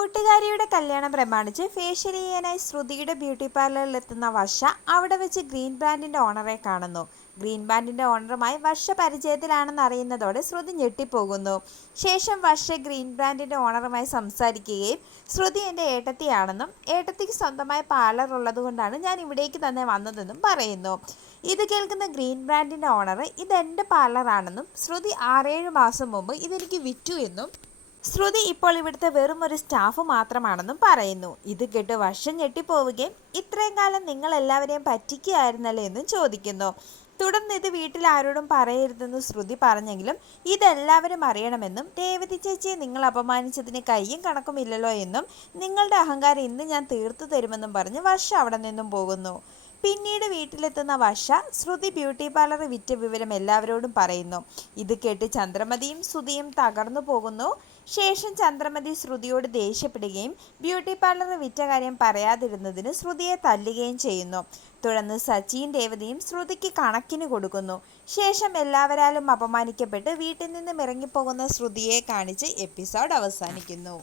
കൂട്ടുകാരിയുടെ കല്യാണം പ്രമാണിച്ച് ഫേഷ്യൽ ചെയ്യാനായി ശ്രുതിയുടെ ബ്യൂട്ടി പാർലറിൽ എത്തുന്ന വർഷ അവിടെ വെച്ച് ഗ്രീൻ ബ്രാൻഡിന്റെ ഓണറെ കാണുന്നു. ഗ്രീൻ ബ്രാൻഡിന്റെ ഓണറുമായി വർഷ പരിചയത്തിലാണെന്ന് അറിയുന്നതോടെ ശ്രുതി ഞെട്ടിപ്പോകുന്നു. ശേഷം വർഷ ഗ്രീൻ ബ്രാൻഡിന്റെ ഓണറുമായി സംസാരിക്കുകയും ശ്രുതി എന്റെ ഏട്ടത്തിയാണെന്നും ഏട്ടത്തിക്ക് സ്വന്തമായ പാർലർ ഉള്ളതുകൊണ്ടാണ് ഞാൻ ഇവിടേക്ക് തന്നെ വന്നതെന്നും പറയുന്നു. ഇത് കേൾക്കുന്ന ഗ്രീൻ ബ്രാൻഡിന്റെ ഓണർ ഇത് എന്റെ പാർലറാണെന്നും ശ്രുതി ആറേഴ് മാസം മുമ്പ് ഇതെനിക്ക് വിറ്റു എന്നും ശ്രുതി ഇപ്പോൾ ഇവിടുത്തെ വെറും ഒരു സ്റ്റാഫ് മാത്രമാണെന്നും പറയുന്നു. ഇത് കേട്ട് വർഷം ഞെട്ടിപ്പോവുകയും ഇത്രയും കാലം നിങ്ങൾ എല്ലാവരെയും പറ്റിക്കുകയായിരുന്നല്ലേ എന്നും ചോദിക്കുന്നു. തുടർന്ന് ഇത് വീട്ടിൽ ആരോടും പറയരുതെന്ന് ശ്രുതി പറഞ്ഞെങ്കിലും ഇതെല്ലാവരും അറിയണമെന്നും രേവതി ചേച്ചിയെ നിങ്ങൾ അപമാനിച്ചതിന് കയ്യും കണക്കുമില്ലല്ലോ എന്നും നിങ്ങളുടെ അഹങ്കാരം ഇന്ന് ഞാൻ തീർത്തു തരുമെന്നും പറഞ്ഞ് വർഷം അവിടെ നിന്നും പോകുന്നു. പിന്നീട് വീട്ടിലെത്തുന്ന വർഷ ശ്രുതി ബ്യൂട്ടി പാർലർ വിറ്റ വിവരം എല്ലാവരോടും പറയുന്നു. ഇത് കേട്ട് ചന്ദ്രമതിയും ശ്രുതിയും തകർന്നു പോകുന്നു. ശേഷം ചന്ദ്രമതി ശ്രുതിയോട് ദേഷ്യപ്പെടുകയും ബ്യൂട്ടി പാർലർ വിറ്റ കാര്യം പറയാതിരുന്നതിന് ശ്രുതിയെ തല്ലുകയും ചെയ്യുന്നു. തുടർന്ന് സച്ചിൻ രേവതിയും ശ്രുതിക്ക് കണക്കിന് കൊടുക്കുന്നു. ശേഷം എല്ലാവരാലും അപമാനിക്കപ്പെട്ട് വീട്ടിൽ നിന്നും ഇറങ്ങിപ്പോകുന്ന ശ്രുതിയെ കാണിച്ച് എപ്പിസോഡ് അവസാനിക്കുന്നു.